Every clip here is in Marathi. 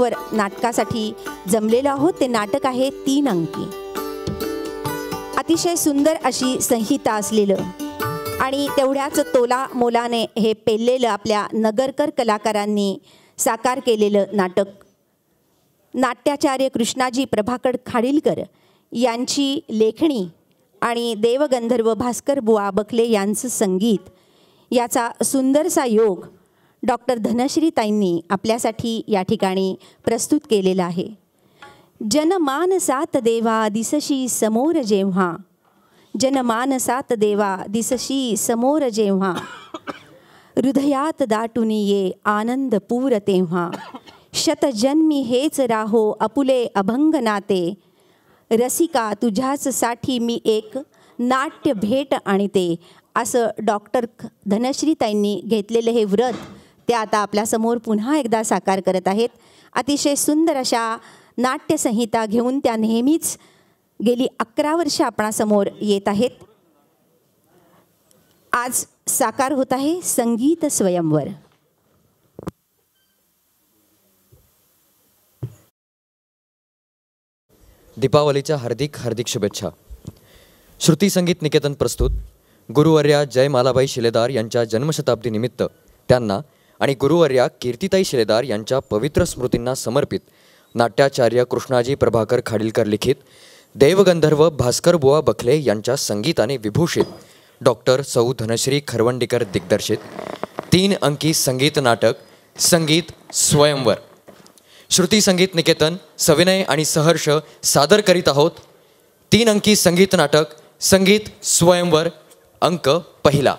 स्वयंवर नाटकासाठी जमलेलो आहोत. ते नाटक आहे 3 अंकी. अतिशय सुंदर अशी संहिता असलेलं आणि तेवढ्याच तोला मोलाने हे पेललेलं आपल्या नगरकर कलाकारांनी साकार केलेलं नाटक. नाट्याचार्य कृष्णाजी प्रभाकर खाडीलकर यांची लेखणी आणि देवगंधर्व भास्कर बुवा बखले यांचं संगीत याचा सुंदरसा योग डॉक्टर धनश्रीताईंनी आपल्यासाठी या ठिकाणी प्रस्तुत केलेला आहे. जनमानसात देवा दिसशी समोर जेव्हा, जनमानसात देवा दिसशी समोर जेव्हा, हृदयात दाटून ये आनंद पूर तेव्हा, शतजन्मी हेच राहो आपुले अभंग नाते, रसिका तुझ्याच साठी मी एक नाट्य भेट आणते. असं डॉक्टर धनश्रीताईंनी घेतलेलं हे व्रत ते आता आपल्यासमोर पुन्हा एकदा साकार करत आहेत. अतिशय सुंदर अशा नाट्यसंहिता घेऊन त्या नेहमीच गेली 11 वर्ष आपणासमोर येत आहेत. आज साकार होत आहे संगीत स्वयंवर. दीपावलीच्या हार्दिक हार्दिक शुभेच्छा. श्रुती संगीत निकेतन प्रस्तुत गुरुवर्या जयमालाबाई शिलेदार यांच्या जन्मशताब्दी निमित्त त्यांना आणि गुरुवर्या कीर्तिताई शिलेदार यांच्या पवित्र स्मृतींना समर्पित नाट्याचार्य कृष्णाजी प्रभाकर खाडीलकर लिखित, देवगंधर्व भास्कर बुवा बखले यांच्या संगीताने विभूषित, डॉक्टर सौ धनश्री खरवंडीकर दिग्दर्शित 3 अंकी संगीत नाटक संगीत स्वयंवर श्रुती संगीत निकेतन सविनय आणि सहर्ष सादर करीत आहोत 3 अंकी संगीत नाटक संगीत स्वयंवर. अंक पहिला.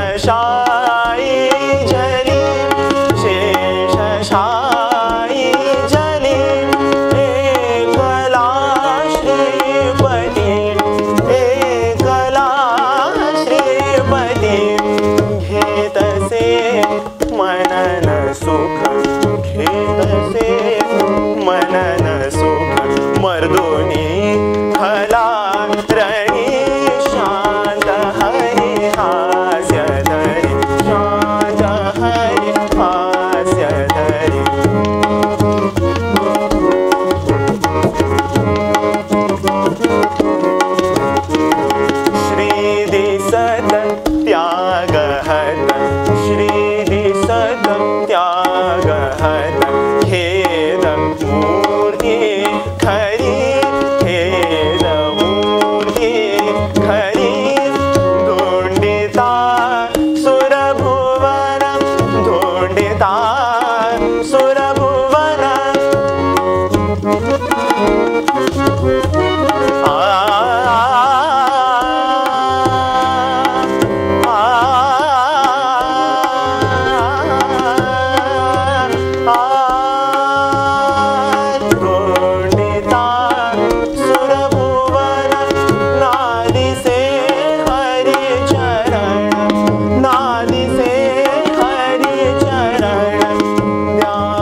शेषशायी जली शेषशायी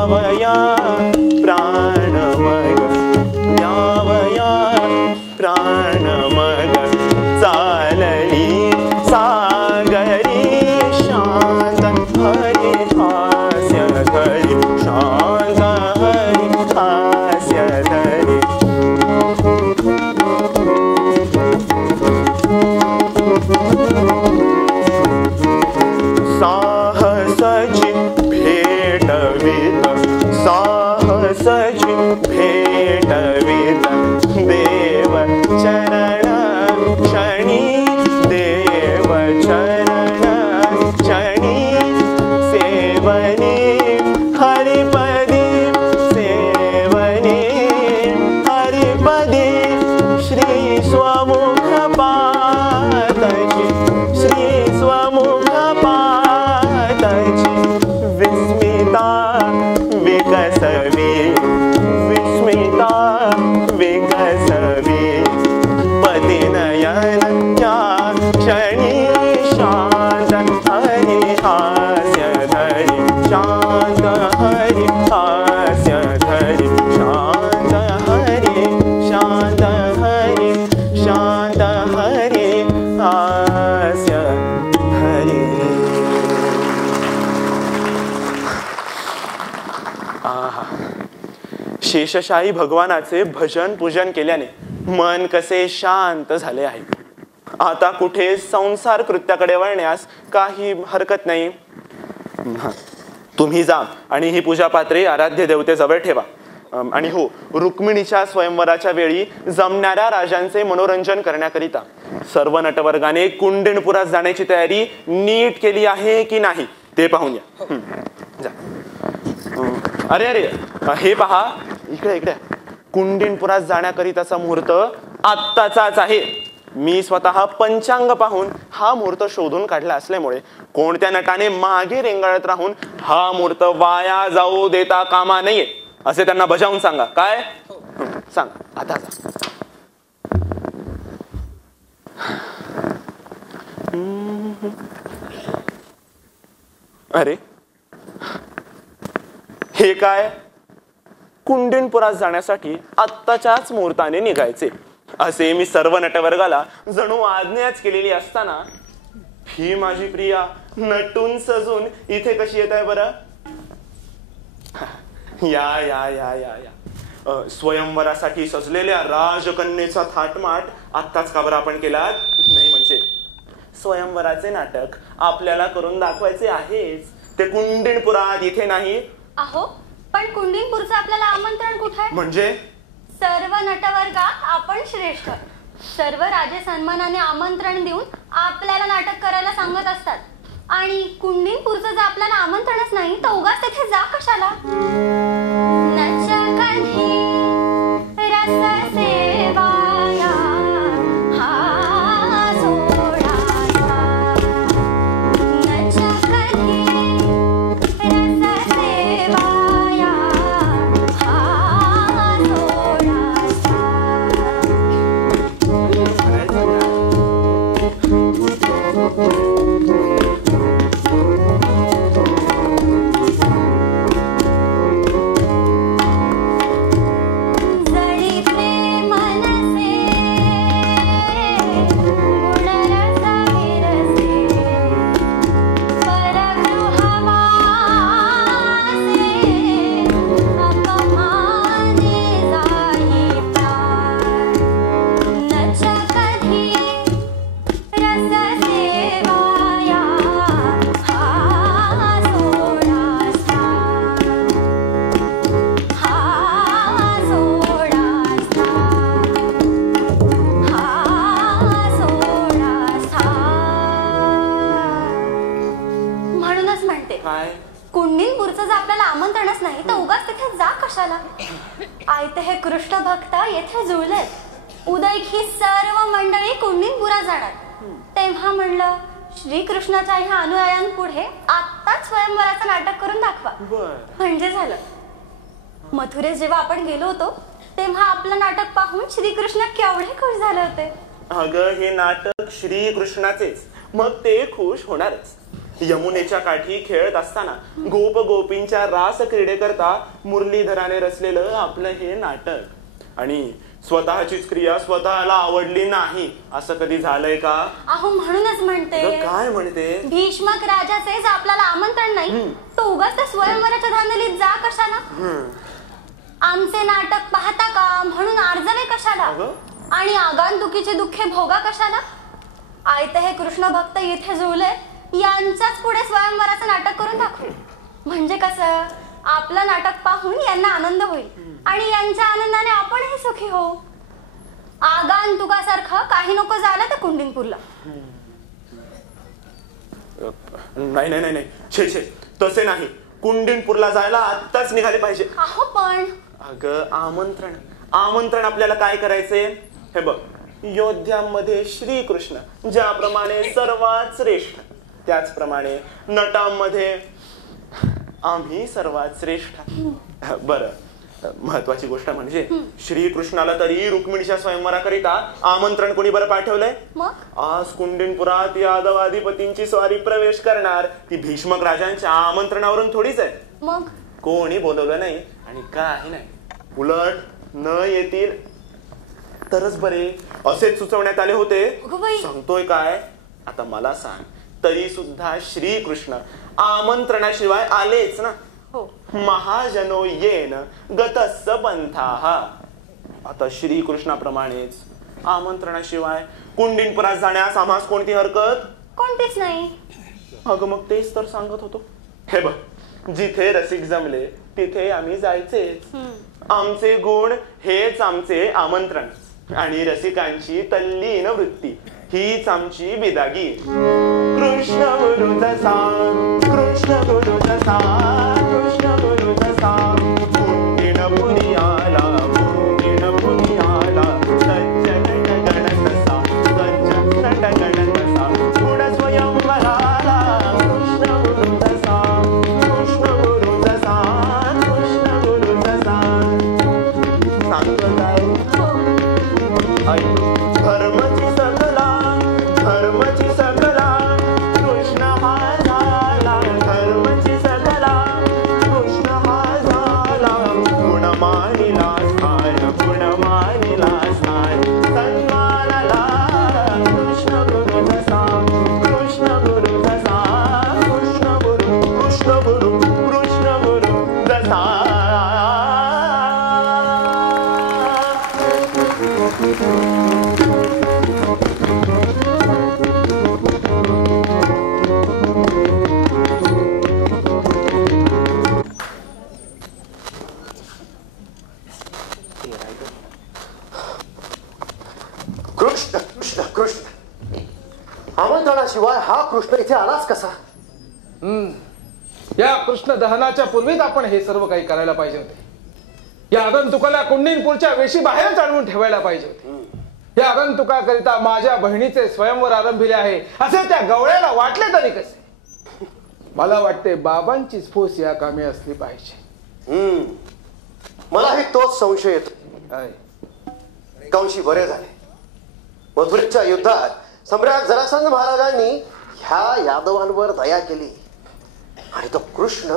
द्यावया प्राण मग, द्यावया प्राण मग, चालली सागरी शांत हरी हास्य धरी, शांत हरी हास्य धरी. साहसाची भेटवीत, साहसाची भेटवीत, देव चरण क्षणी, देव चरण क्षणी, सेवनी हरिपदी, सेवनी हरिपदी, श्री स्वमुख पातची, श्री स्वमुख पातची, विस्मिता विकसवी, विस्मिता विकसवी, पतिनयन या क्षणी, शांत हरी हास्य धरी, शांत हरी हास्य धरी, शांत हरी, शांत हरी, शांत हरी हास्य धरी. आहा, शेषशाही भगवानाचे भजन पूजन केल्याने मन कसे शांत झाले आहे. आता कुठे संसार कृत्याकडे वळण्यास काही हरकत नाही. तुम्ही जा आणि ही पूजा पात्रे आराध्य देवतेजवळ ठेवा. आणि हो, रुक्मिणीच्या स्वयंवराच्या वेळी जमणाऱ्या राजांचे मनोरंजन करण्याकरिता सर्व नटवर्गाने कुंडिणपुरात जाण्याची तयारी नीट केली आहे की नाही ते पाहून या. जा. अरे अरे, हे पहा, इकडे इकडे, कुंडिणपुरात जाण्याकरिताचा मुहूर्त आत्ताचाच आहे. मी स्वतः पंचांग पाहून हा मुहूर्त शोधून काढला असल्यामुळे कोणत्या नटाने मागे रेंगाळत राहून हा मुहूर्त वाया जाऊ देता कामा नाहीये असे त्यांना बजावून सांगा. काय सांगा आता जा. अरे हे काय, कुंडिणपुरात जाण्यासाठी आत्ताच्याच मुहूर्ताने निघायचे असे मी सर्व नटवर्गाला जणू आज्ञाच केलेली असताना ही माझी प्रिया नटून सजून इथे कशी येत आहे बरं. या या या या या स्वयंवरासाठी सजलेल्या राजकन्येचा थाटमाट आत्ताच का बरं आपण केला नाही. म्हणजे स्वयंवराचे नाटक आपल्याला करून दाखवायचे आहेच, ते कुंडिणपुरात इथे नाही. अहो, पण कुंडिणपूरचं आपल्याला आमंत्रण कुठे आहे. म्हणजे सर्व नटवर्गात आपण श्रेष्ठ, सर्व राजे सन्मानाने आमंत्रण देऊन आपल्याला नाटक करायला सांगत असतात. आणि कुंडिणपूरचं जर आपल्याला आमंत्रणच नाही तर उगाच तिथे जा कशाला. कुंडिणपूरचं जर आपल्याला आमंत्रणच नाही तर उगाच तिथे जा कशाला. आयते हे कृष्ण भक्त येथे जुळले. उदयिक ही सर्व मंडळी कुंडिणपुरात जाणार. तेव्हा म्हणलं श्रीकृष्णाच्या ह्या अनुयायांपुढे आत्ताच स्वयंवराचं नाटक करून दाखवा, म्हणजे झालं. मथुरेत जेव्हा आपण गेलो होतो तेव्हा आपलं नाटक पाहून श्रीकृष्ण केवढे खुश झाले होते. अगं, हे नाटक श्रीकृष्णाचेच, मग ते खुश होणारच. यमुनेच्या काठी खेळत असताना गोप गोपींच्या रास क्रीडेकरता मुरलीधराने रचलेलं आपलं हे नाटक. आणि स्वतःचीच क्रिया स्वतःला आवडली नाही असं कधी झालंय का? अहो म्हणूनच म्हणते. काय म्हणते? भीष्मक राजाचेच आपल्याला आमंत्रण नाही, तो उगाच त्या स्वयंवराच्या धांदलीत जा कशाला? आमचे नाटक पाहता का म्हणून आर्जवे कशाला? आणि आगांतुकीचे दुःखे भोगा कशाला? आयते हे कृष्ण भक्त इथे जुळले, यांच्याच पुढे स्वयंवराचं नाटक करून दाखवू. म्हणजे कसं, आपलं नाटक पाहून यांना आनंद होईल आणि यांच्या आनंदाने आपणही सुखी हो. आगांतुकासारखं काही नको झालं तर कुंडिनपूरला. नाही नाही नाही, छे छे, तसे नाही. कुंडिनपूरला जायला आत्ताच निघाले पाहिजे. अहो पण अगं आमंत्रण, आमंत्रण आपल्याला काय करायचंय हे बघ. योद्ध्यांमध्ये श्रीकृष्ण ज्याप्रमाणे सर्वात श्रेष्ठ, त्याचप्रमाणे नटांमध्ये आम्ही सर्वात श्रेष्ठ. बरं, महत्वाची गोष्ट म्हणजे श्रीकृष्णाला तरी रुक्मिणीच्या स्वयंवराकरिता आमंत्रण कोणी बरं पाठवलंय? आज कुंडिनपुरात यादवाधिपतींची स्वारी प्रवेश करणार, ती भीष्मक राजांच्या आमंत्रणावरून थोडीच आहे. मग कोणी बोलवलं नाही आणि काही नाही. उलट न येतील तरच बरे असेच सुचवण्यात आले होते. सांगतोय काय? आता मला सांग, तरी सुद्धा श्रीकृष्ण आमंत्रणाशिवाय आलेच ना. महाजनो येन गतस्स पंथाः. आता श्रीकृष्णाप्रमाणेच आमंत्रणाशिवाय कुंडिनपुरात जाण्यास आम्हास कोणती हरकत? कोणतीच नाही. अगं मग तेच तर सांगत होतो. हे बघ, जिथे रसिक जमले तिथे आम्ही जायचेच. आमचे गुण हेच आमचे आमंत्रण आणि रसिकांची तल्लीन वृत्ती हीच आमची बिदागी. कृष्ण गुरु जसा, कृष्ण गुरु जसा, कृष्ण गुरु जसा, कुंडिनपुरी आला, कुंडिनपुरी आला, सज्जन गण तसा, सज्जन गण तसा, गुण स्वयंवराला. कृष्ण गुरु जसा, कृष्ण गुरु जसा, कृष्ण गुरु जसा. सांगतो काय? धर्मची सकला, धर्मची सकला, कृष्ण हा झाला. धर्मची सकला, कृष्ण हा झाला. गुण मानिला स्थान, गुण मानिला स्थान, सन्मानला. कृष्ण गुरु जसा, कृष्ण गुरु जसा, कृष्ण गुरु, कृष्ण गुरु, कृष्ण गुरु जसा. कृष्ण कृष्ण कृष्ण, आमंत्रणाशिवाय हा कृष्ण इथे आलाच कसा? या कृष्ण दहनाच्या पूर्वीच आपण हे सर्व काही करायला पाहिजे होते. या आगंतुकाला कुंडिनपूरच्या वेशी बाहेर चालवून ठेवायला पाहिजे होते. या आगंतुकाकरिता माझ्या बहिणीचे स्वयंवर आरंभिले आहे असे त्या गवळ्याला वाटले तरी कसे? मला वाटते बाबांचीच फूस या कामी असली पाहिजे. मलाही तोच संशय येतो. कंशी बरे झाले. मथुरेच्या युद्धात सम्राट जरासंध महाराजांनी ह्या यादवांवर दया केली आणि तो कृष्ण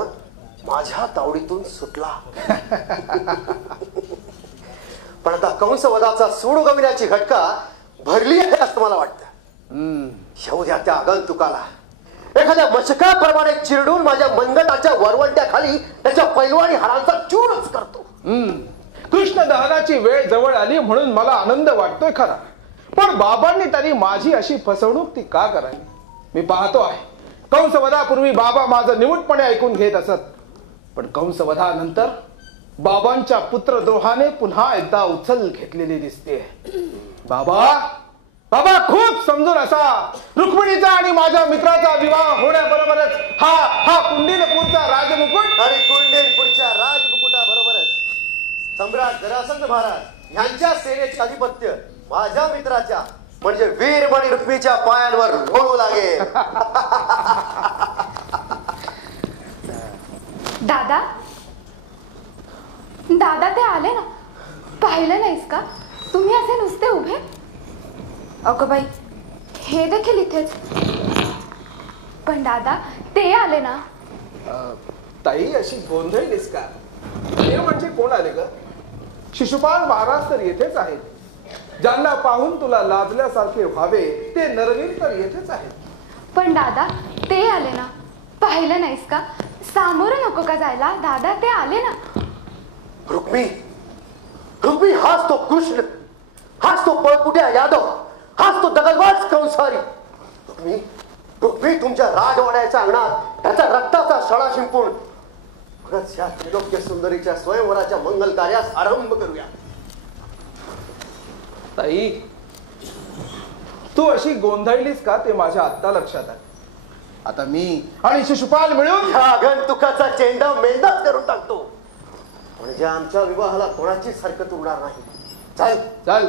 माझ्या तावडीतून सुटला. पण आता कंसवधाचा सूड गमिण्याची घटका भरली आहे असं मला वाटतं. शेवद्या त्या आगंतुकाला एखाद्या मशकाप्रमाणे चिरडून माझ्या मनगटाच्या वरवंट्याखाली त्याच्या पैलवानी हाडांचा चूरच करतो. कृष्ण दहनाची वेळ जवळ आली म्हणून मला आनंद वाटतोय खरा, पण बाबांनी तरी माझी अशी फसवणूक ती का करावी? मी पाहतो आहे कंसवधापूर्वी बाबा माझं निमूटपणे ऐकून घेत असत, पण कंसवधानंतर बाबांच्या पुत्रद्रोहाने पुन्हा एकदा उचल घेतलेली दिसते. बाबा बाबा खूप समजून असा. रुक्मिणीचा आणि माझ्या मित्राचा विवाह होण्याबरोबरच हा कुंडिनपूरचा राजमुकुट आणि कुंडिनपूरच्या राजमुकुटाबरोबरच सम्राट जरासंध महाराज यांच्या सेनेचे आधिपत्य माझ्या मित्राच्या म्हणजे वीरमणी रुक्मीच्या पायांवर लोळू लागेल. दादा दादा ते आले ना, पाहिलं नाहीस का? तुम्ही असे नुसते उभे. अगं बाई, हे देखील इथेच. पण दादा ते आले ना. ताई अशी गोंधळलीस का? ते म्हणजे कोण आले ग? शिशुपाल महाराज तर येथेच आहेत. ज्यांना पाहून तुला लाजल्यासारखे व्हावे ते नरवीर तर येथेच आहेत. पण दादा ते आले ना. पाहिलं नाहीस का? सामोरं नको का जायला? दादा ते आले ना. रुक्मी, रुक्मी, हाच तो कृष्ण, हाच तो पळपुट्या यादव, हाच तो दगलबाज कंसारी. रुक्मी, रुक्मी, तुमच्या राजवाड्याच्या अंगणात त्याचा रक्ताचा सडा शिंपून परत या त्रिलोक्य सुंदरीच्या स्वयंवराच्या मंगल कार्यास आरंभ करूया. ताई तू अशी गोंधळलीस का ते माझ्या आत्ता लक्षात आहे. आता मी आणि शिशुपाल मिळून ह्या आगंतुकाचा चेंडा मेंदाच करून टाकतो, म्हणजे आमच्या विवाहाला कोणाचीच हरकत उरणार नाही. चल चल.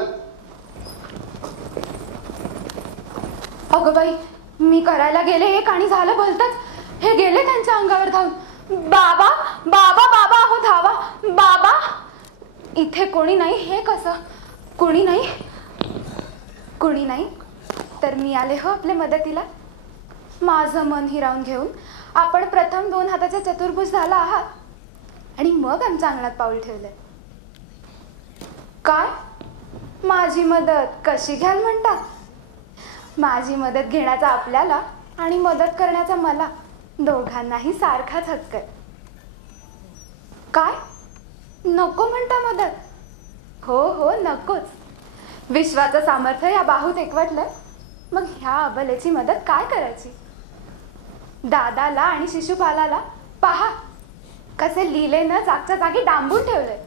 अगं बाई, मी करायला गेले एक आणि झालं भलतंच. हे गेले त्यांच्या अंगावर धावून. बाबा बाबा बाबा, अहो धावा बाबा. इथे कोणी नाही. हे कसं? कोणी नाही, कोणी नाही तर मी आले हो आपल्या मदतीला. माझं मन हिरावून घेऊन आपण प्रथम 2 हाताचे चतुर्भुज झाला आहात आणि मग आमच्या अंगणात पाऊल ठेवलंय. काय माझी मदत कशी घ्याल म्हणता? माझी मदत घेण्याचा आपल्याला आणि मदत करण्याचा मला दोघांनाही सारखाच हक्क आहे. काय नको म्हणता मदत? हो हो नकोच. विश्वाचं सामर्थ्य या बाहूत एकवटलं, मग ह्या अबलेची मदत काय करायची? दादाला आणि शिशुपालाला पहा कसे लीलेनं जागच्या जागी डांबून ठेवलंय.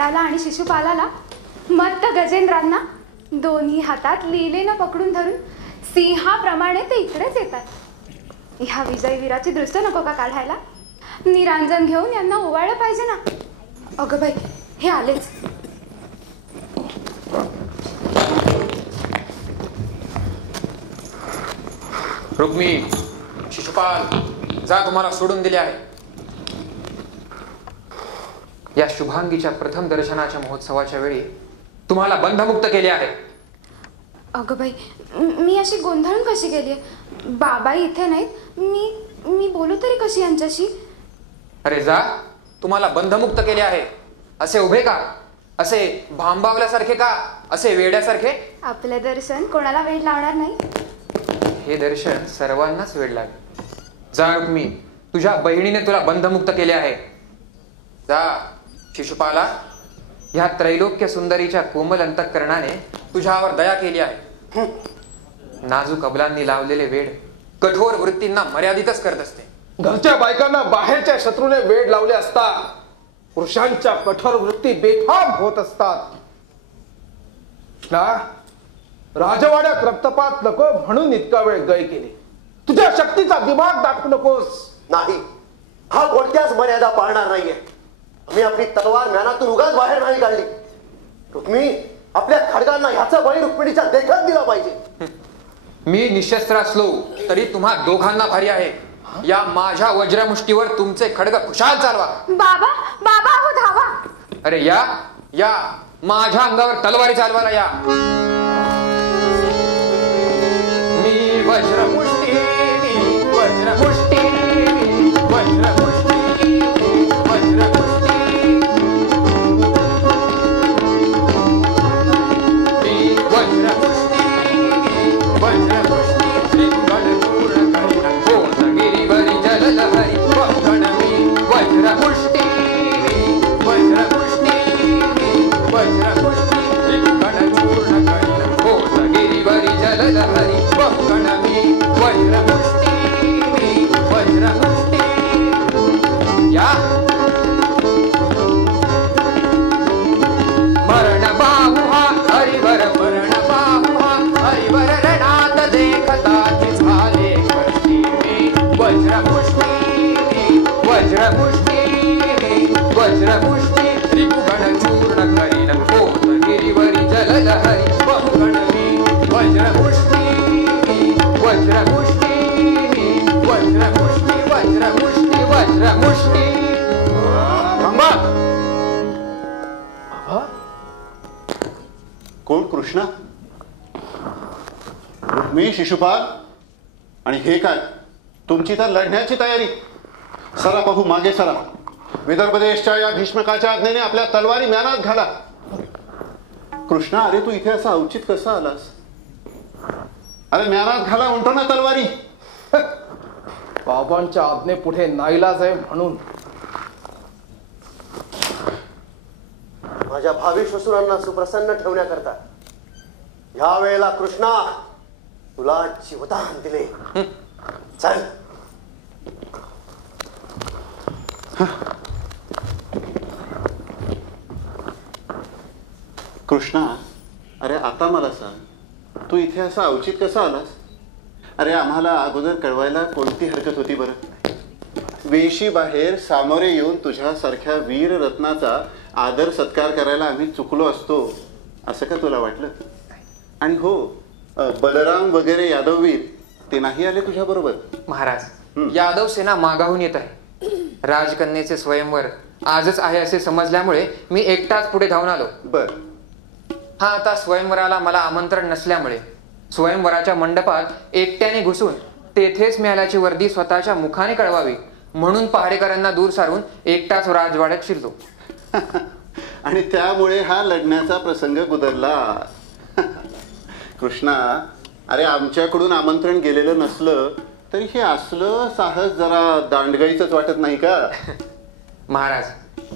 राधाला आणि शिशुपालाला मत्त गजेंद्रांना दोन्ही हातात लीलेनं पकडून धरून सिंहाप्रमाणे ते इकडेच येतात. ह्या विजयवीराची दृष्ट नको का काढायला? निरांजन घेऊन यांना ओवाळलं पाहिजे ना. अगं बाई, हे आलेच. रुक्मी, शिशुपाल, जा, तुम्हाला सोडून दिले आहे. या शुभांगीच्या प्रथम दर्शनाच्या महोत्सवाच्या वेळी तुम्हाला बंधमुक्त केले आहे. अगं बाई, मी अशी गोंधळून कशी गेली? बाबा इथे नाहीत, मी बोलू तरी कशी यांच्याशी? अरे जा, तुम्हाला बंधमुक्त केले आहे. असे उभे का? असे भांबावल्यासारखे का? असे वेड्यासारखे? आपले दर्शन कोणाला वेळ लावणार नाही. हे दर्शन सर्वांनाच वेळ लागेल. जा रुक्मी, तुझ्या बहिणीने तुला बंधमुक्त केले आहे. जा शिशुपाला, ह्या त्रैलोक्य सुंदरीच्या कोमल अंतःकरणाने तुझ्यावर दया केली आहे. नाजूक अबलांनी लावलेले वेड कठोर वृत्तींना मर्यादितच करत असते. घरच्या बायकांना बाहेरच्या शत्रूने वेड लावले असता पुरुषांच्या कठोर वृत्ती बेफाम होत असतात. राजवाड्यात रक्तपात नको म्हणून इतका वेळ गय केली. तुझ्या शक्तीचा दिमाग दाखवू नकोस. नाही, हा कोणत्याच मर्यादा पाळणार नाहीये. मी आपली तलवार म्यानातून उगाच बाहेर नाही काढली. रुक्मी, आपल्या खडगांना ह्याचा बळी रुक्मिणीच्या देखत दिला पाहिजे. मी निशस्त्र असलो तरी तुम्हा दोघांना भारी आहे. या माझ्या वज्रमुष्टीवर तुमचे खडग खुशाल चालवा. बाबा, बाबा, हो धावा. अरे या माझ्या अंगावर तलवारी चालवायला या. मी वज्रमुष्टी, मी वज्रमुष्टी, मी वज्रमुष्टी, वज्रमुष्टी, मी वज्रमुष्टी, वज्रमुष्टी, श्रीगणपूर्ण करिण भोजगिरीवरी जललहरी वहन. मी वज्रमुष्टी, वज्रमुष्टी, वज्रमुष्टी, श्रीगणपूर्ण करिण भोजगिरीवरी जललहरी वहन. मी वज्रमुष्टी, वज्रमुष्टी. या मरण बाहुहा हरिवर, मरण बाहुहा हरिवर, रणात देखताची झाले कष्टी. मी वज्रमुष्टी, वज्रमुष्टी, वज्रमुष्टी, त्रिभुवन चूर्ण करीन भोजगिरीवरी जललहरी वहन. मी वज्रमुष्टी, वज्रमुष्टी, वज्रमुष्टी, वज्रमुष्टी, वज्रमुष्टी. कोण? कृष्णा? रुक्मी, शिशुपाल, आणि हे काय? तुमची तर लढण्याची तयारी. सरा पाहू, मागे सरा. विदर्भ देशच्या या भीष्मकाच्या आज्ञेने आपल्या तलवारी म्यानात घाला. कृष्णा, अरे तू इथे असा अवचित कसा आलास? अरे म्यानात घाला म्हणतो ना तलवारी. बाबांच्या आज्ञे पुढे नाईलाज आहे म्हणून. माझ्या भावी श्वशुरांना सुप्रसन्न ठेवण्याकरता ह्या वेळेला कृष्णा तुला जीवदान दिले. चल. कृष्णा, अरे आता मला सांग, तू इथे असा अवचित कसा आलास? अरे आम्हाला अगोदर कळवायला कोणती हरकत होती बरं? वेशी बाहेर सामोरे येऊन तुझ्यासारख्या वीर रत्नाचा आदर सत्कार करायला आम्ही चुकलो असतो असं का तुला वाटलं? आणि हो, बलराम वगैरे यादववीर ते नाही आले तुझ्या बरोबर? महाराज, यादव सेना मागाहून येत आहे. राजकन्येचे स्वयंवर आजच आहे असे समजल्यामुळे मी एकटाच पुढे धावून आलो. बर. हा आता स्वयंवराला मला आमंत्रण नसल्यामुळे स्वयंवराच्या मंडपात एकट्याने घुसून तेथेच मिळाल्याची वर्दी स्वतःच्या मुखाने कळवावी म्हणून पहारेकरांना दूर सारून एकटाच राजवाड्यात शिरलो. आणि त्यामुळे हा लढण्याचा प्रसंग गुदरला. कृष्णा, अरे आमच्याकडून आमंत्रण गेलेलं नसलं तरी हे असलं साहस जरा दांडगाईच वाटत नाही का? महाराज,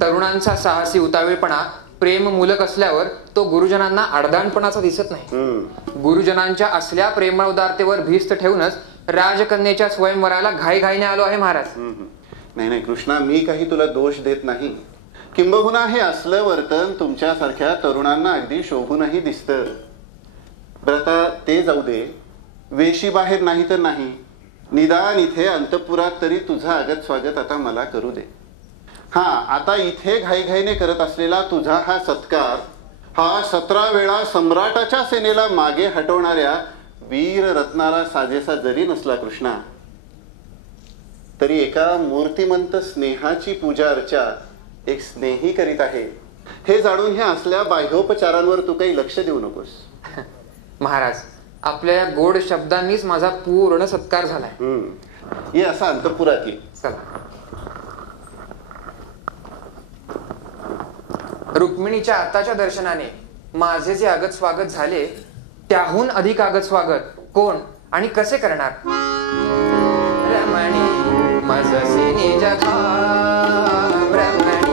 तरुणांचा साहसी उतावीळपणा प्रेम मूलक असल्यावर तो गुरुजनांना अडदाणपणाचा दिसत नाही. गुरुजनांच्या असल्या प्रेमळ उदारतेवर भिस्त ठेवूनच राजकन्येच्या स्वयंवराला घाईघाईने आलो आहे महाराज. नाही नाही कृष्णा, मी काही तुला दोष देत नाही. किंबहुना हे असलं वर्तन तुमच्यासारख्या तरुणांना अगदी शोभूनही दिसतं. बरं आता ते जाऊ दे, वेशी बाहेर नाही तर नाही, निदान इथे अंतपुरात तरी तुझं आगत स्वागत आता मला करू दे. हा, आता इथे घाईघाईने करत असलेला तुझा हा सत्कार हा 17 वेळा सम्राटाच्या सेनेला मागे हटवणाऱ्या वीर रत्नाला साजेसा जरी नसला कृष्णा, तरी एका मूर्तिमंत स्नेहाची पूजा अर्चा एक स्नेही करीत आहे हे जाणून ह्या असल्या बाह्योपचारांवर तू काही लक्ष देऊ नकोस. महाराज, आपल्या या गोड शब्दांनीच माझा पूर्ण सत्कार झालाय. ये असा अंतपुरात ये. चला. रुक्मिणीच्या आताच्या दर्शनाने माझे जे आगत स्वागत झाले त्याहून अधिक आगत स्वागत कोण आणि कसे करणार? रमणी मजसी निज धाम, रमणी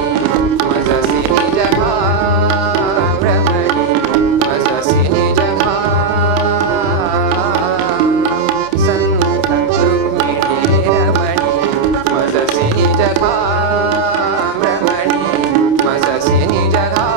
मजसी निज धाम, रमणी मजसी निज धाम. संत रुक्मिणी रमणी मजसी निज धाम, रमणी मजसी निज धाम.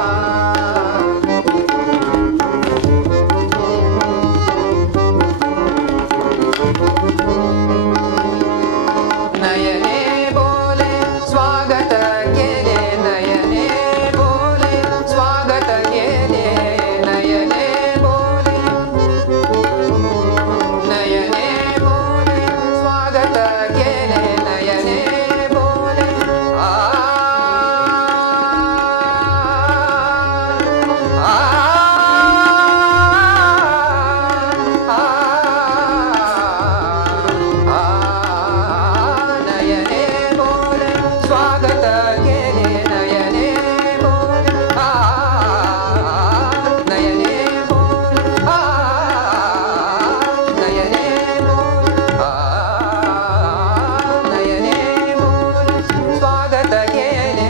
नयने बोले स्वागत केले, नयने बोले स्वागत केले, नयने बोले, नयने बोले स्वागत केले, नयने बोले. आ नयने बोले स्वागत केले, नयने बोले. नयने बोले, नयने बोले, नयने बोले स्वागत केले.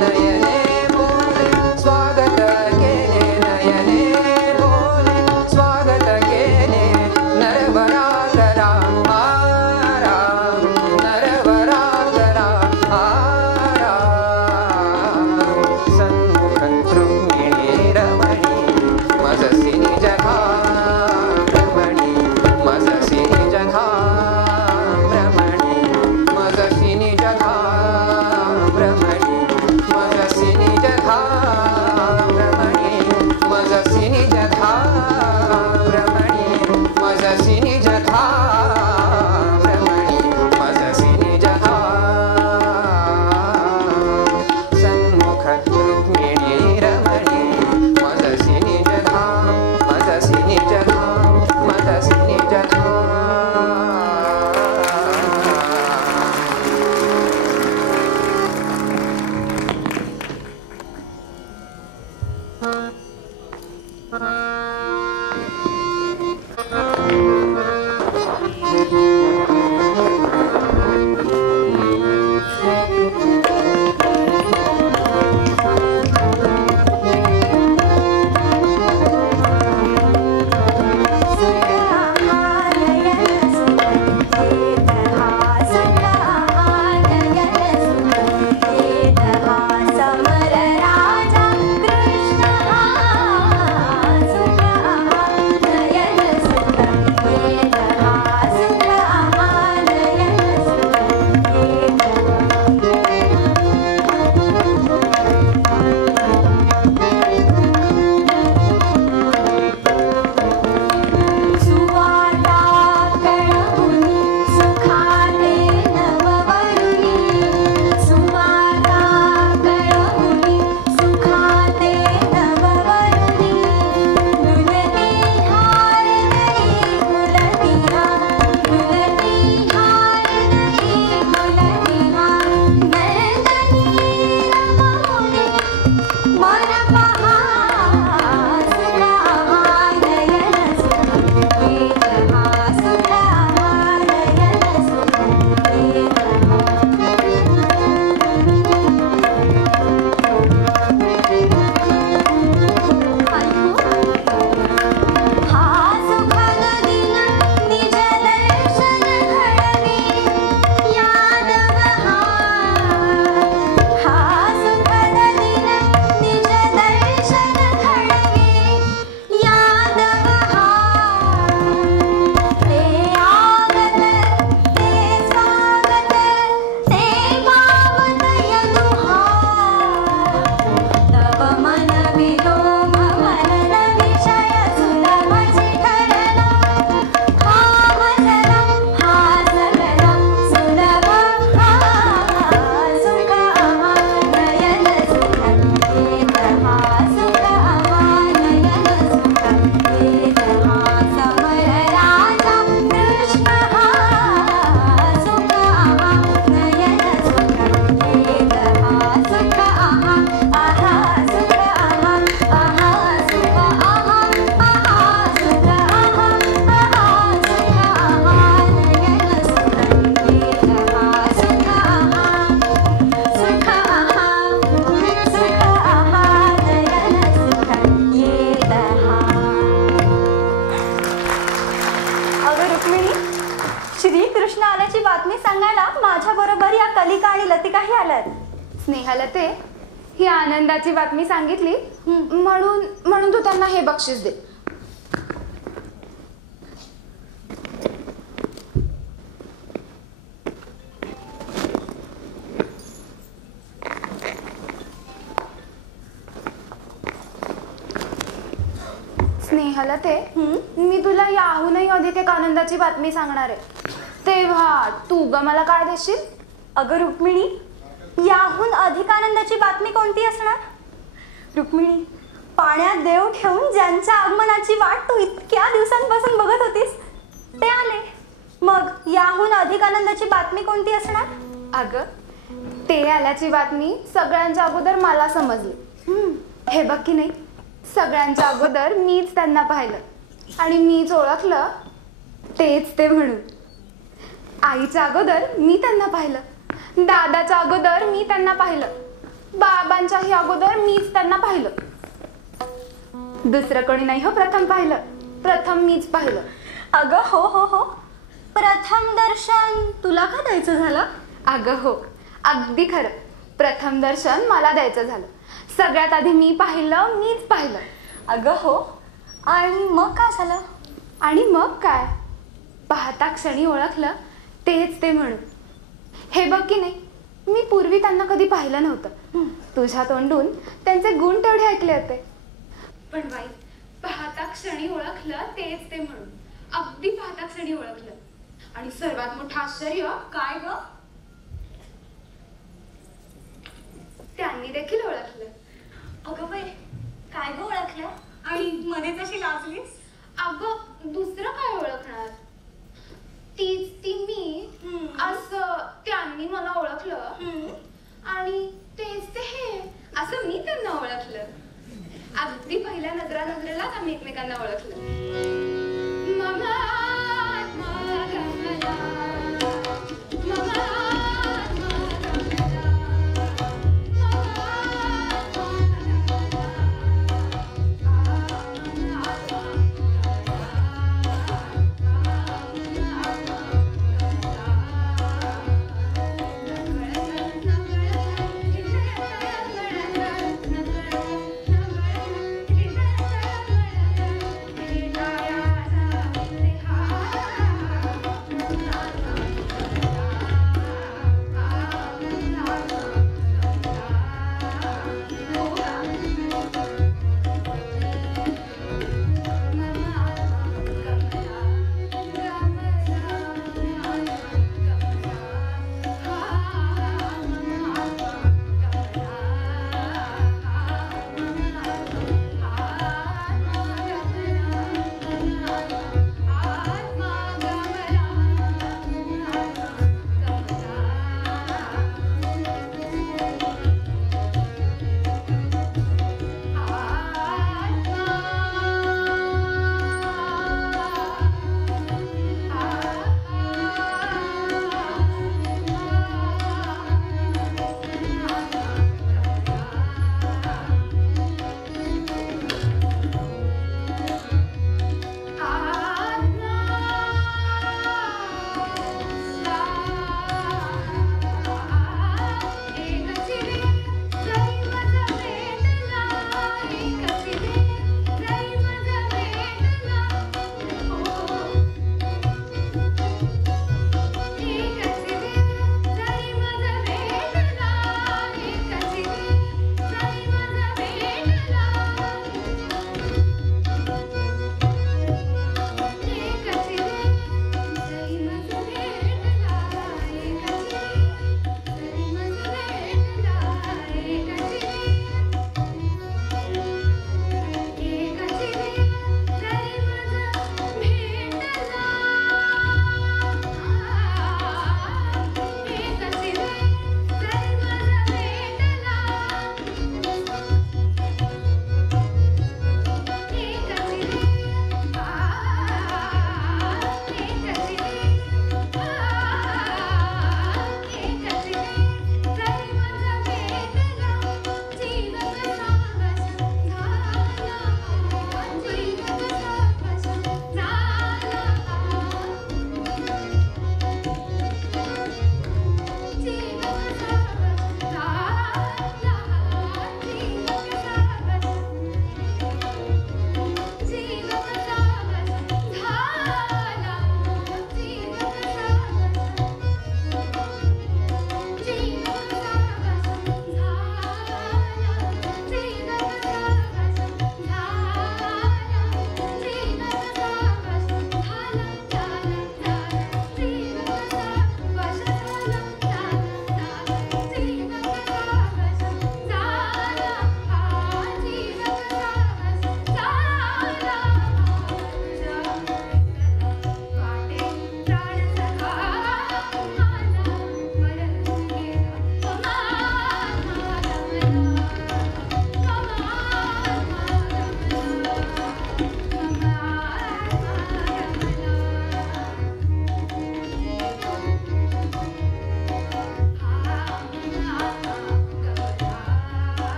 नयने बोले स्वागत केले, नयने बोले स्वागत केले. आल्याची बातमी सांगायला माझ्या बरोबर या कलिका आणि लतिकाही आल्यात. स्नेहलते, ही आनंदाची बातमी सांगितली म्हणून तू त्यांना हे बक्षीस दे. स्नेहलते, मी तुला याहूनही अधिक एक आनंदाची बातमी सांगणार आहे. तेव्हा तू ग मला काय देशील? अगं रुक्मिणी, याहून अधिक आनंदाची बातमी कोणती असणार? रुक्मिणी, पाण्यात देव ठेवून ज्यांच्या आगमनाची वाट तू इतक्या दिवसांपासून बघत होतीस ते आले. मग याहून अधिक आनंदाची बातमी कोणती असणार? अगं, ते आल्याची बातमी सगळ्यांच्या अगोदर मला समजली. हे बघ की नाही, सगळ्यांच्या अगोदर मीच त्यांना पाहिलं आणि मीच ओळखलं तेच ते म्हणून. आईच्या अगोदर मी त्यांना पाहिलं, दादाच्या अगोदर मी त्यांना पाहिलं, बाबांच्याही अगोदर मीच त्यांना पाहिलं. दुसरं कोणी नाही हो प्रथम पाहिलं, प्रथम मीच पाहिलं. अगं हो हो हो, प्रथम दर्शन तुला का द्यायचं झालं? अगं हो, अगदी खरं, प्रथम दर्शन मला द्यायचं झालं. सगळ्यात आधी मी पाहिलं, मीच पाहिलं. अगं हो, आणि मग काय झालं? आणि मग काय, पाहता क्षणी ओळखलं तेच ते म्हणून. हे बघ की नाही, मी पूर्वी त्यांना कधी पाहिलं नव्हतं. तुझ्या तोंडून त्यांचे गुण तेवढे ऐकले होते, पण बाई, पाहता क्षणी ओळखलं तेच ते म्हणून. अगदी पाहता क्षणी ओळखलं. आणि सर्वात मोठं आश्चर्य काय ग, त्यांनी देखील ओळखलं. अगं बाई, काय ग ओळखलं? आणि मध्ये तशी लाजलीस? अगं, दुसरं काय ओळखणार, तीच ती मी. असं त्यांनी मला ओळखलं आणि तेच ते हे असं मी त्यांना ओळखलं. अगदी पहिल्या नजरेलाच आम्ही एकमेकांना ओळखलं.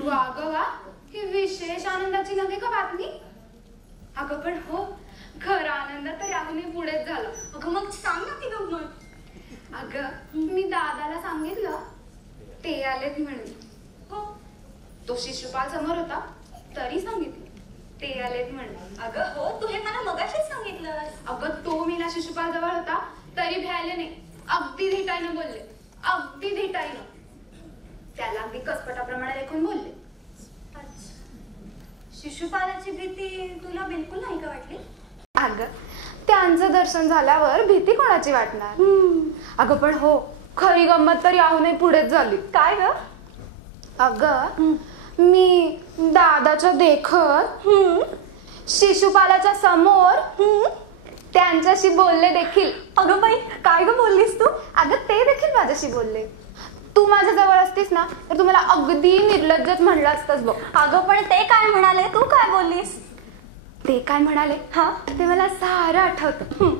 वा ग वा, ही विशेष आनंदाची नव्हे का बातमी? अगं पण हो, खरा आनंद तर याहूनही पुढेच झाला. अगं मग सांग ना ती गंमत. अगं मी दादाला सांगितलं, ते आलेत म्हणून. हो, तो शिशुपाल समोर होता तरी सांगितलं, ते आलेत म्हणून. अगं हो, तू हे मला मगाशीच सांगितलंस. अगं तो मीना शिशुपाल जवळ होता तरी भ्यायले नाही, अगदी धिटाईनं बोलले, अगदी धिटाईनं. त्याला अगदी कसपटाप्रमाणे लेखून बोलले. शिशुपालाची भीती तुला बिलकुल नाही का वाटली? अगं त्यांचं दर्शन झाल्यावर भीती कोणाची वाटणार? अगं पण हो, खरी गंमत तर याहूनही पुढेच झाली. काय ग? अगं मी दादाच्या देखत शिशुपालाच्या समोर त्यांच्याशी बोलले देखील. अगं बाई, काय ग बोललीस तू? अगं ते देखील माझ्याशी बोलले. तू माझ्या जवळ असतीस ना तर तुम्हाला अगदी निर्लज्जच म्हणलं असतंच बघ. अगं पण ते काय म्हणाले, तू काय बोललीस? ते काय म्हणाले हा ते मला सारं आठवतं.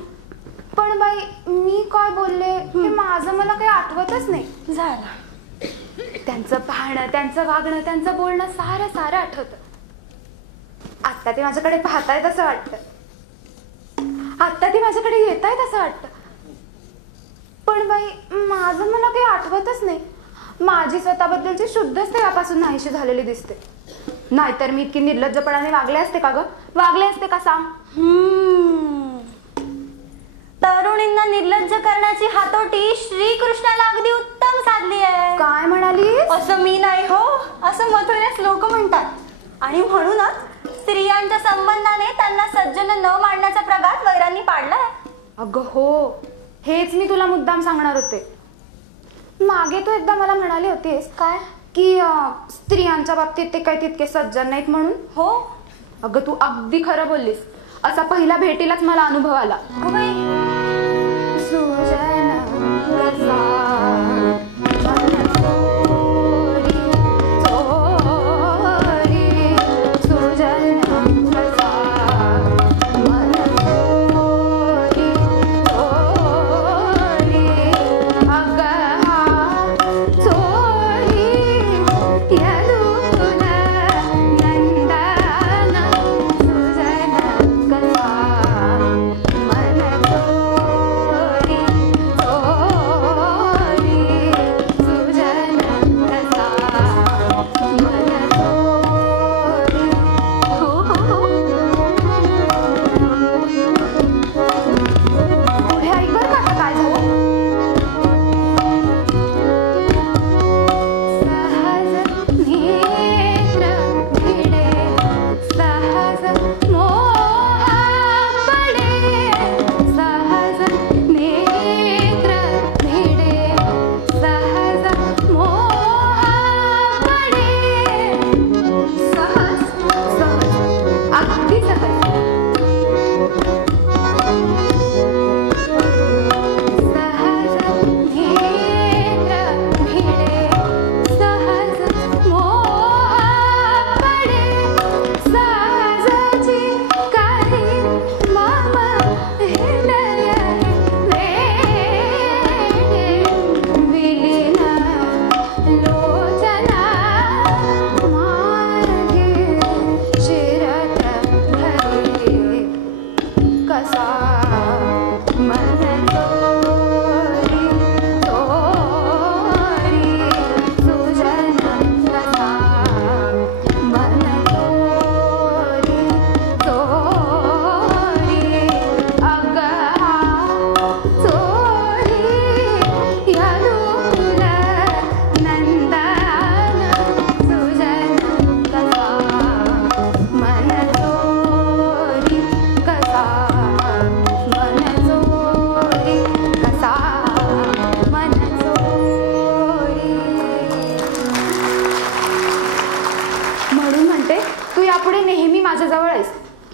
पण बाई मी काय बोलले हे माझं मला काही आठवतच नाही. झालं. त्यांचं पाहणं, त्यांचं वागणं, त्यांचं बोलणं सारं सारं आठवतं. आता ते माझ्याकडे पाहतायत असं वाटतं, आता ते माझ्याकडे येतायत असं वाटतं. पण बाई माझं मला काही आठवतच नाही. माझी स्वतःबद्दलची शुद्धच तेव्हापासून नाहीशी झालेली दिसते. नाहीतर मी इतकी निर्लज्जपणाने वागले असते का ग? वागले असते का सांग? तरुणींना निर्लज्ज करण्याची हातोटी श्रीकृष्णाला अगदी उत्तम साधली आहे. काय म्हणाली? असं मी नाही हो, असं मथुरेस लोक म्हणतात. आणि म्हणूनच स्त्रियांच्या संबंधाने त्यांना सज्जन न मांडण्याचा प्रघात वैरांनी पाडलाय. अगं हो, हेच मी तुला मुद्दाम सांगणार होते. मागे तू एकदा मला म्हणाली होतीस काय की स्त्रियांच्या बाबतीत ते काही तितके सज्जन नाहीत म्हणून. हो अगं तू अगदी खरं बोललीस. असा पहिल्या भेटीलाच मला अनुभव आला.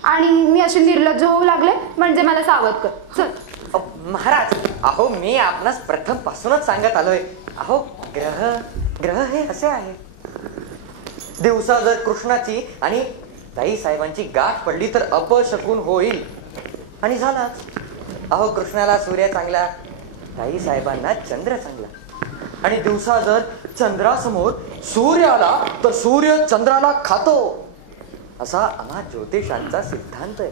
आणि मी अशी निर्लज्ज होऊ लागले म्हणजे मला सावध कर. चल. महाराज, अहो मी आपणास प्रथम पासूनच सांगत आलोय. अहो ग्रह हे असे आहे. दिवसा जर कृष्णाची आणि ताई साहेबांची गाठ पडली तर अपशकुन होईल आणि झालाच. अहो कृष्णाला सूर्य चांगला, ताई साहेबांना चंद्र चांगला. आणि दिवसा जर चंद्रासमोर सूर्य आला तर सूर्य चंद्राला खातो, असा आम्हा ज्योतिषांचा सिद्धांत आहे.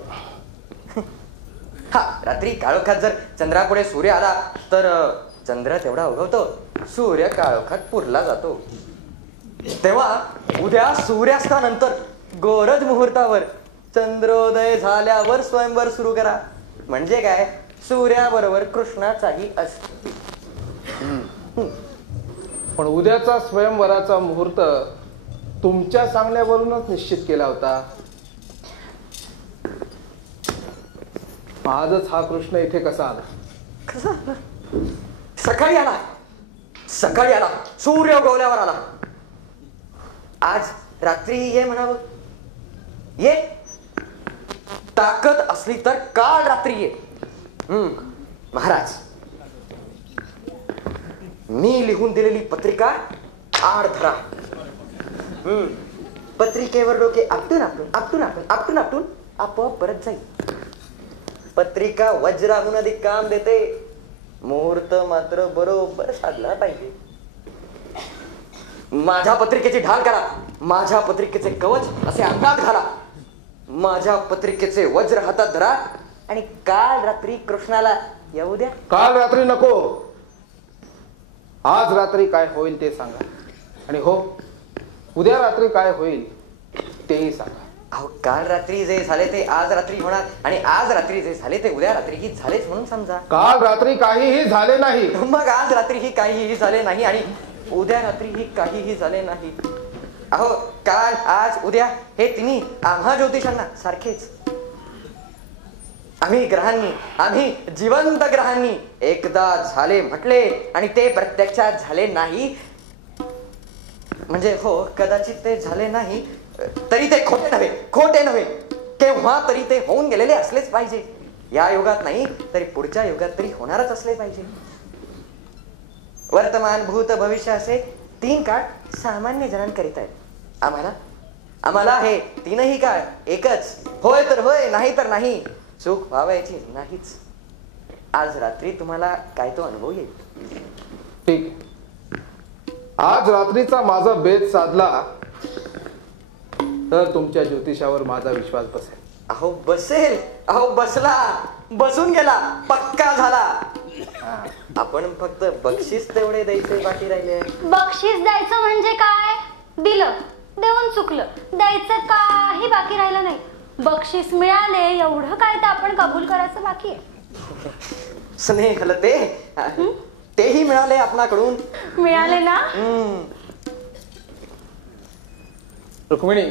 हा, रात्री काळोखात जर चंद्रापुढे सूर्य आला तर चंद्र तेवढा उगवतो, सूर्य काळोखात पुरला जातो. तेव्हा उद्या सूर्यास्तानंतर गोरज मुहूर्तावर चंद्रोदय झाल्यावर स्वयंवर सुरू करा. म्हणजे काय, सूर्याबरोबर कृष्णाचाही असतो. पण उद्याचा स्वयंवराचा मुहूर्त तुमच्या सांगण्यावरूनच निश्चित केला होता. आजच हा कृष्ण इथे कसा आला? कसा आला? सकाळी आला, सकाळी आला, सूर्य उगवल्यावर आला. आज रात्री ये म्हणावं, ये. ताकद असली तर काल रात्री ये. महाराज, मी लिहून दिलेली पत्रिका आड धरा. पत्रिकेवर डोके आपटून आपटून आपटून आपटून आपटून आपटून आपोआप परत जाईल. पत्रिका वज्राहून अधिक काम देते, मुहूर्त मात्र बरोबर साधला पाहिजे. माझ्या पत्रिकेची ढाल करा, माझ्या पत्रिकेचे कवच असे अंगात घाला, माझ्या पत्रिकेचे वज्र हातात धरा आणि काल रात्री कृष्णाला येऊ द्या. काल रात्री नको, आज रात्री काय होईल ते सांगा. आणि हो, उद्या रात्री काय होईल तेही सांगा. अहो, काल रात्री जे झाले ते आज रात्री होणार आणि आज रात्री जे झाले ते उद्या रात्रीही झालेच म्हणून समजा. काल रात्री काहीही झाले नाही, मग आज रात्रीही काहीही झाले नाही आणि उद्या रात्रीही काहीही झाले नाही. अहो, काल आज उद्या हे तिन्ही आम्हा ज्योतिषांना सारखेच. आम्ही ग्रहांनी, आम्ही जिवंत ग्रहांनी एकदा झाले म्हटले आणि ते प्रत्यक्षात झाले नाही, म्हणजे हो कदाचित ते झाले नाही तरी ते खोटे नव्हे, खोटे नव्हे. केव्हा तरी ते होऊन गेलेले असलेच पाहिजे. या युगात नाही तरी पुढच्या युगात तरी होणारच असले पाहिजे. वर्तमान, भूत, भविष्य असे 3 काळ सामान्य जणांकरिता आहेत. आम्हाला हे 3ही काळ एकच. होय तर होय, नाही तर नाही. सुख व्हावायची नाहीच. आज रात्री तुम्हाला काय तो अनुभव येईल. ठीक, आज रात्रीचा माझा भेद साधला तर तुमच्या ज्योतिषावर माझा विश्वास बसेल. अहो बसेल, अहो बसला, बसून गेला, पक्का झाला. आपण फक्त बक्षीस तेवढे द्यायचे बाकी राहिले. बक्षीस द्यायचं म्हणजे काय? दिलं, देऊन चुकलं, द्यायचं काही बाकी राहिलं नाही. बक्षीस मिळाले एवढं काय तर आपण कबूल करायचं बाकी आहे. स्नेहलते, तेही मिळाले आपणाकडून. मिळाले ना? रुक्मिणी,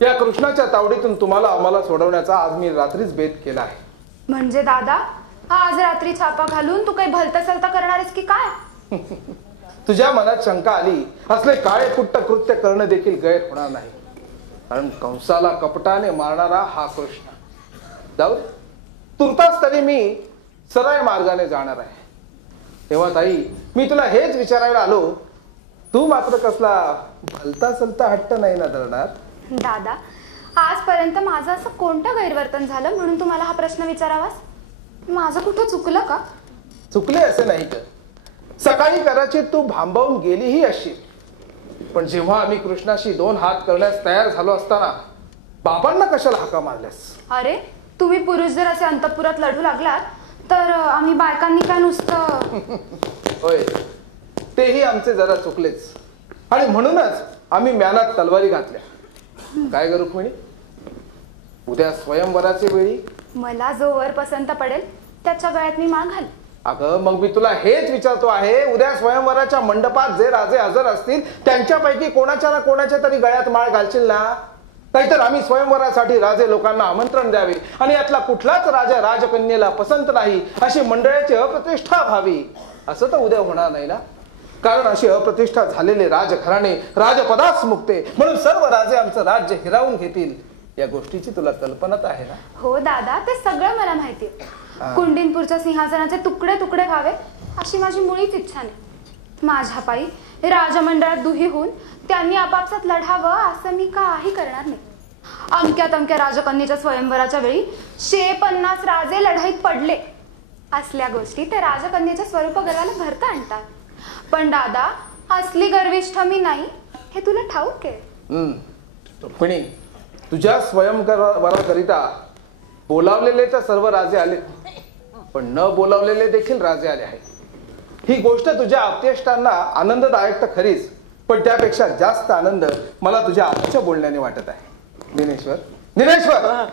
या कृष्णाच्या तावडीतून तुम्हाला आम्हाला सोडवण्याचा आज मी रात्रीच भेद केला आहे. म्हणजे दादा, आज रात्री छापा घालून तू काही भलता सलता करणार आहेस की काय? तुझ्या मनात शंका आली असले काळे कुट्ट कृत्य करणं देखील गैर होणार नाही. कारण कंसाला कपटाने मारणारा हा कृष्ण. जाऊ, तुर्तास तरी मी सरळ मार्गाने जाणार आहे. तेव्हा ताई, मी तुला हेच विचारायला आलो, तू मात्र कसला भलता सलता हट्ट नाही ना धरणार? दादा, आजपर्यंत माझं असं कोणतं गैरवर्तन झालं म्हणून तुम्हाला हा प्रश्न विचारावास? माझं कुठं चुकलं का? चुकले असे नाही का? सकाळी कदाचित तू भांबावून गेलीही अशी, पण जेव्हा आम्ही कृष्णाशी 2 हात करण्यास तयार झालो असताना बाबांना कशाला हाका मारल्यास? अरे, तुम्ही पुरुष जर असे अंतपुरात लढू लागलात तर आम्ही बायकांनी काय नुसतं? होय, तेही आमचे जरा चुकलेच आणि म्हणूनच आम्ही म्यानात तलवारी घातल्या. काय ग रुक्मिणी, उद्या स्वयंवराच्या वेळी मला जो वर पसंत पडेल त्याच्या गळ्यात मी माळ घाल. अगं, मग मी तुला हेच विचारतो आहे, उद्या स्वयंवराच्या मंडपात जे राजे हजर असतील त्यांच्यापैकी कोणाच्या ना कोणाच्या तरी गळ्यात माळ घालशील ना? नाहीतर आम्ही स्वयंवरासाठी राजे लोकांना आमंत्रण द्यावे आणि यातला कुठलाच राजा राजकन्येला पसंत नाही अशी मंडळाची अप्रतिष्ठा व्हावी, असं तर उद्या होणार नाही ना. कारण अशी अप्रतिष्ठा झालेले राजघराणे राजपदास मुक्ते, म्हणून सर्व राजे आमचं राज्य हिरावून घेतील. या गोष्टीची तुला कल्पना आहे ना? हो दादा, ते सगळं मला माहिती. कुंडीनपूरच्या सिंहासनाचे तुकडे तुकडे व्हावे अशी माझी मुळीच इच्छा नाही. माझ्या पायी राजमंडळात दुही होऊन त्यांनी आपापसात लढावं असं मी काही करणार नाही. अमक्या तमक्या राजकन्येच्या स्वयंवराच्या वेळी 150 राजे लढाईत पडले असल्या गोष्टी ते राजकन्येच्या स्वरूपगर्वाला भरता आणतात. पण दादा, असली गर्विष्ठ मी नाही हे तुला ठाऊक आहे? रुक्मिणी, तुझ्या स्वयंवराकरिता बोलावलेले तर सर्व राजे आले, पण न बोलावलेले देखील राजे आले आहेत. ही गोष्ट तुझ्या अपतेष्टांना आनंददायक तर खरीच, पण त्यापेक्षा जास्त आनंद मला तुझ्या आजच्या बोलण्याने वाटत आहे. दिनेश्वर, दिनेश्वर,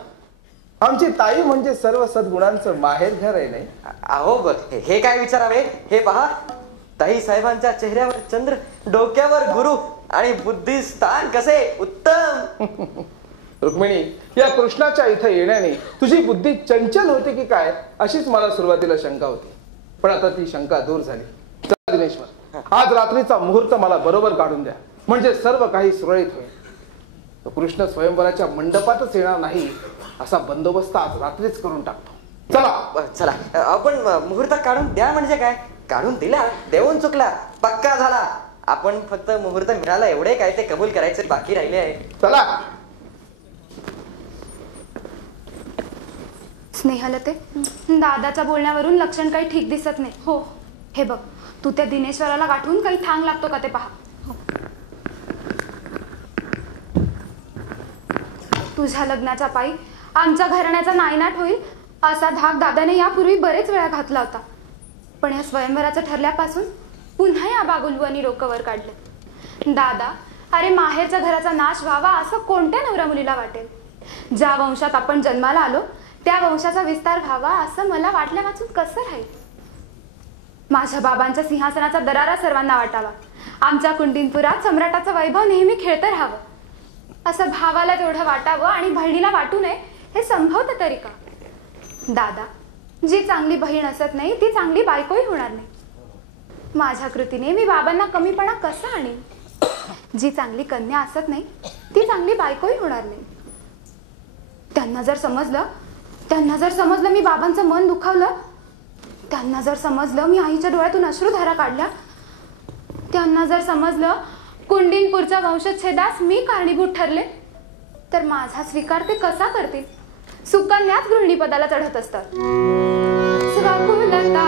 आमची ताई म्हणजे सर्व सद्गुणांचं माहेर घर आहे नाही? अहो हे काय विचारावे, हे पहा, ताई साहेबांच्या चेहऱ्यावर चंद्र, डोक्यावर गुरु आणि बुद्धिस्थान कसे उत्तम. रुक्मिणी, या कृष्णाच्या इथे येण्याने तुझी बुद्धी चंचल होती की काय अशीच मला सुरुवातीला शंका होती, पण आता ती शंका दूर झाली. चला दिनेश्वर, आज रात्रीचा मुहूर्त मला बरोबर काढून द्या, म्हणजे सर्व काही सुरळीत होईल. तो कृष्ण स्वयंवराच्या मंडपातच येणार नाही असा बंदोबस्त आज रात्रीच करून टाकतो. चला चला, आपण मुहूर्त काढून द्या म्हणजे काय, काढून दिला, देऊन चुकला, पक्का झाला. आपण फक्त मुहूर्त मिळाला एवढे काय ते कबूल करायचे बाकी राहिले आहे. चला. स्नेहलते, दादाच्या बोलण्यावरून लक्षण काही ठीक दिसत नाही. हो, हे बघ, तू त्या दिनेश्वराला गाठून काही थांग लागतो का ते पहा. तुझ्या लग्नाच्या पायी आमच्या घराण्याचा नायनाट होईल असा धाक दादाने यापूर्वी बरेच वेळा घातला होता, पण या स्वयंवराचं ठरल्यापासून पुन्हा या बागुलवानी डोकं वर काढले. दादा, अरे माहेरच्या घराचा नाश व्हावा असं कोणत्या नवऱ्या मुलीला वाटेल? ज्या वंशात आपण जन्माला आलो त्या वंशाचा विस्तार व्हावा असं मला वाटल्या वाचून कसं राहील? माझ्या बाबांच्या सिंहासनाचा दरारा सर्वांना वाटावा, आमच्या कुंडीनपुरात सम्राटाचं वैभव नेहमी खेळतं राहावं, असं भावाला तेवढं वाटावं आणि बहिणीला वाटू नये हे संभवतं तरी का? दादा, जी चांगली बहीण असत नाही ती चांगली बायकोही होणार नाही. माझ्या कृतीने मी बाबांना कमीपणा कसा आणीन? जी चांगली कन्या असत नाही ती चांगली बायकोही होणार नाही. त्यांना जर समजलं मी बाबांचं मन दुखावलं, त्यांना जर समजलं मी आईच्या डोळ्यातून अश्रुधारा काढल्या, त्यांना जर समजलं कुंडीनपूरच्या वंशच्छेदास मी कारणीभूत ठरले, तर माझा स्वीकार ते कसा करतील? सुकन्याच गृहिणी पदाला चढत असतात. स्वकुलता